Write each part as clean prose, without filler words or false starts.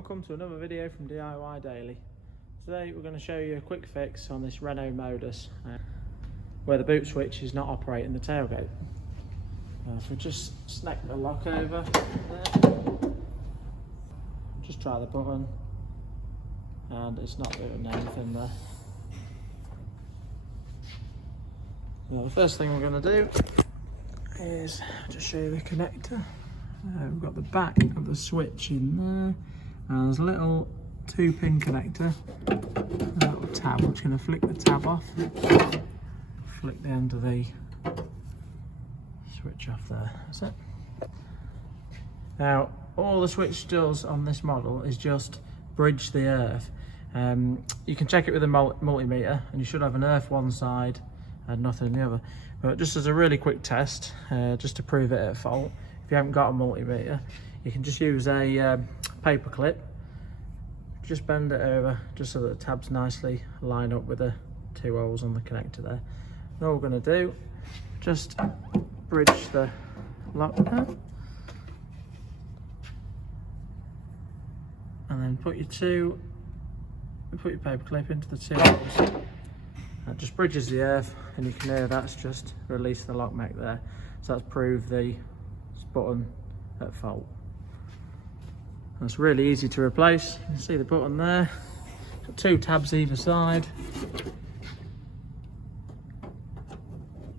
Welcome to another video from DIY Daily. Today we're going to show you a quick fix on this Renault Modus where the boot switch is not operating the tailgate. If we just snap the lock over there, just try the button and it's not doing anything there. Now the first thing we're going to do is just show you the connector. We've got the back of the switch in there, and there's a little 2-pin connector, a little tab. I'm just going to flick the tab off, flick the end of the switch off there. That's it. Now all the switch does on this model is just bridge the earth. You can check it with a multimeter and you should have an earth one side and nothing in the other, but just as a really quick test, just to prove it at fault, if you haven't got a multimeter, you can just use a paper clip, just bend it over just so that the tabs nicely line up with the 2 holes on the connector there. And all we're going to do, just bridge the lock down and then put your paper clip into the 2 holes. That just bridges the earth, and you can hear that's just released the lock mech there. So that's proved the button at fault. That's really easy to replace. You can see the button there. Got 2 tabs either side.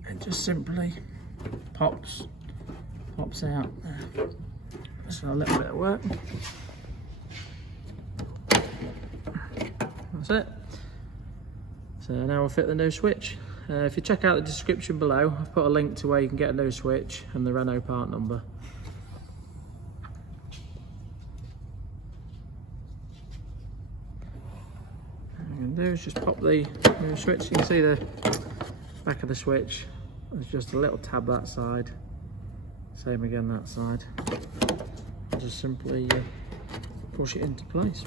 It just simply pops out. Just a little bit of work. That's it. So now we'll fit the new switch. If you check out the description below, I've put a link to where you can get a new switch and the Renault part number. What I'm going to do is just pop the new switch. You can see the back of the switch. There's just a little tab that side. Same again that side. Just simply push it into place.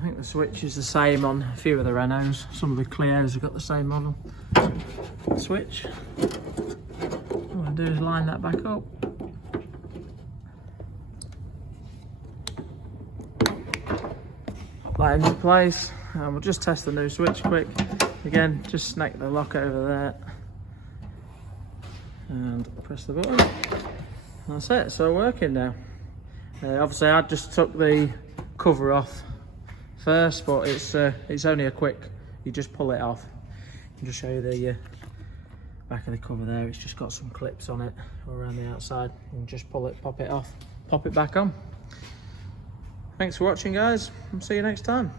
I think the switch is the same on a few of the Renaults. Some of the Clios have got the same model switch. What I'm going to do is line that back up. Pop that into place, and we'll just test the new switch quick. Again, just snake the lock over there and press the button. That's it, so working now. Obviously I just took the cover off first, but it's only a quick, you just pull it off. I'll just show you the back of the cover there. It's just got some clips on it around the outside. You can just pull it, pop it off, pop it back on. Thanks for watching, guys, and see you next time.